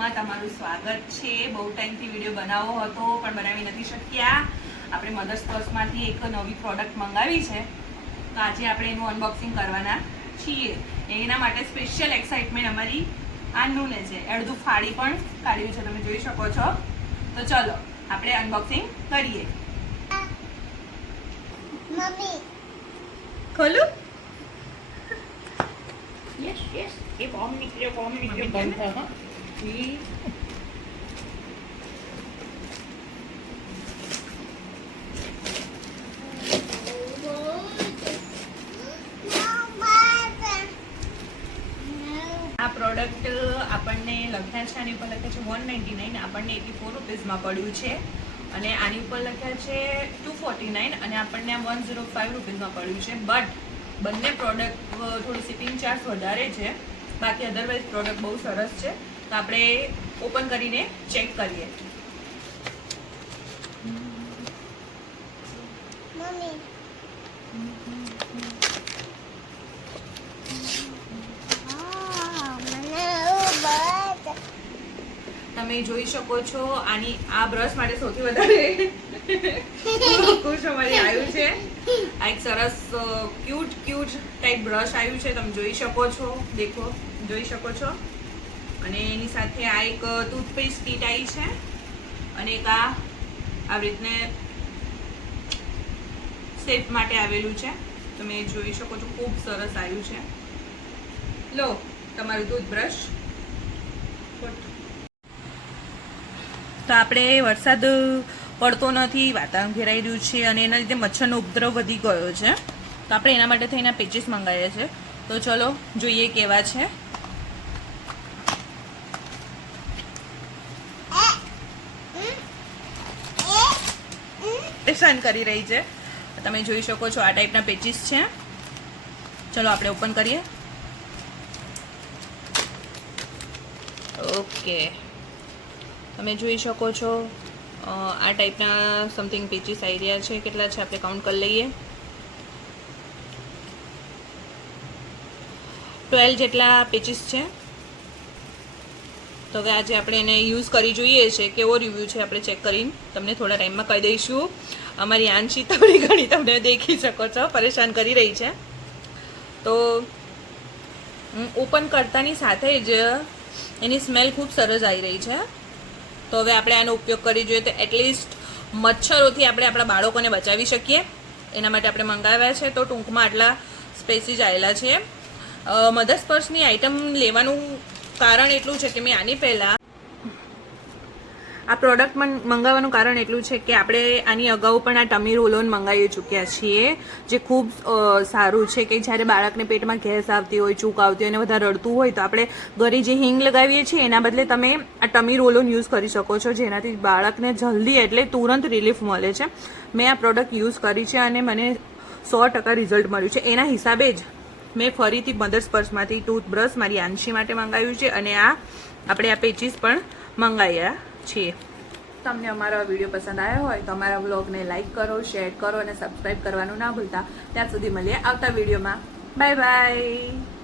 વ્લોગમાં તમારું સ્વાગત છે। બહુ ટાઈમથી વિડીયો બનાવવો હતો પણ બનાવી નથી શક્યા। આપણે મધર્સ પર્સમાંથી એક નવી પ્રોડક્ટ મંગાવી છે, તો આજે આપણે એનું અનબોક્સિંગ કરવાના છીએ। એના માટે સ્પેશિયલ એક્સાઇટમેન્ટ અમારી આનુને છે। અડધું ફાડી પણ કાઢ્યું છે, તમે જોઈ શકો છો। તો ચલો આપણે અનબોક્સિંગ કરીએ। મમ્મી ખોલું? યસ યસ, એ બોમ્બ નીકળ્યો બંધ થા। આ પ્રોડક્ટ આપણને લખ્યા છે, આની ઉપર લખ્યા છે 199, આપણને 84 રૂપીસમાં પડ્યું છે। અને આની ઉપર લખ્યા છે 249 અને આપણને આ 105 રૂપીસમાં પડ્યું છે। બટ બંને પ્રોડક્ટ થોડું શિપિંગ ચાર્જ વધારે છે, બાકી અધરવાઇઝ પ્રોડક્ટ બહુ સરસ છે। તો આપણે ઓપન કરીને ચેક કરીએ। મમ્મી તમે જોઈ શકો છો, આની આ બ્રશ માટે સૌથી વધારે ખુશ અમારી આવ્યું છે। આ એક સરસ ક્યુટ ટાઈપ બ્રશ આવ્યું છે, તમે જોઈ શકો છો, દેખો જોઈ શકો છો। અને એની સાથે આ એક ટૂથપેસ્ટ કીટ આવી છે અને એક આવી રીતને શેપ માટે આવેલું છે, તમે જોઈ શકો છો, ખૂબ સરસ આવ્યું છે। લો તમારું ટૂથબ્રશ। તો આપણે વરસાદ પડતો નથી, વાતાવરણ ઘેરાઈ રહ્યું છે અને એના લીધે મચ્છરનો ઉપદ્રવ વધી ગયો છે, તો આપણે એના માટે થઈને પેચીસ મંગાવ્યા છે। તો ચલો જોઈએ કેવા છે। પરેશાન કરી રહી છે, તમે જોઈ શકો છો, આ ટાઈપના પેચીસ છે। ચલો આપણે ઓપન કરીએ। ઓકે, તમે જોઈ શકો છો, આ ટાઈપના સમથિંગ પેચીસ આવી રહ્યા છે। કેટલા છે આપણે કાઉન્ટ કરી લઈએ। 12 જેટલા પેચીસ છે। તો હવે આજે આપણે એને યુઝ કરી જોઈએ છે, કેવો રિવ્યૂ છે આપણે ચેક કરીને તમને થોડા ટાઈમમાં કહી દઈશું। અમારી આંશી થોડી ઘણી તમે દેખી શકો છો, પરેશાન કરી રહી છે। તો ઓપન કરતાની સાથે જ એની સ્મેલ ખૂબ સરસ આવી રહી છે। તો હવે આપણે આનો ઉપયોગ કરી જોઈએ તો એટલીસ્ટ મચ્છરોથી આપણે આપણા બાળકોને બચાવી શકીએ, એના માટે આપણે મંગાવ્યા છે। તો ટૂંકમાં આટલા સ્પેસીસ આવેલા છે। મધર્સ પર્સની આઇટમ લેવાનું કારણ એટલું છે કે મેં આની પહેલાં આ પ્રોડક્ટ મંગાવવાનું કારણ એટલું છે કે આપણે આની અગાઉ પણ આ ટમી રોલોન મંગાવી ચૂક્યા છીએ, જે ખૂબ સારું છે કે જ્યારે બાળકને પેટમાં ગેસ આવતી હોય, ચૂક આવતી હોય અને વધારે રડતું હોય તો આપણે ઘરે જે હિંગ લગાવીએ છીએ એના બદલે તમે આ ટમી રોલોન યુઝ કરી શકો છો, જેનાથી બાળકને જલ્દી એટલે તુરંત રિલીફ મળે છે। મેં આ પ્રોડક્ટ યુઝ કરી છે અને મને 100% રિઝલ્ટ મળ્યું છે। એના હિસાબે જ મેં ફરીથી મધર્સ પર્સમાંથી ટૂથબ્રશ મારી આંશી માટે મંગાવ્યું છે અને આપણે આ પેચીસ પણ મંગાવ્યા છીએ। તમને અમારો વિડીયો પસંદ આવ્યો હોય તો અમારા વ્લોગને લાઈક કરો, શેર કરો અને સબસ્ક્રાઈબ કરવાનું ના ભૂલતા। ત્યાં સુધી મળીએ આવતા વિડીયોમાં। Bye bye.